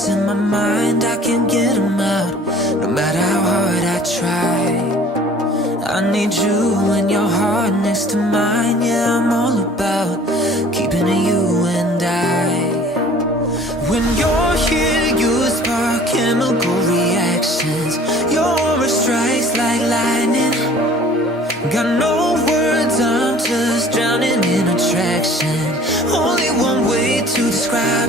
problems in my mind, I can't get them out, no matter how hard I try. I need you and your heart next to mine. Yeah, I'm all about keeping it you and I. When you're here, you spark chemical reactions. Your aura strikes like lightning. Got no words, I'm just drowning in attraction. Only one way to describe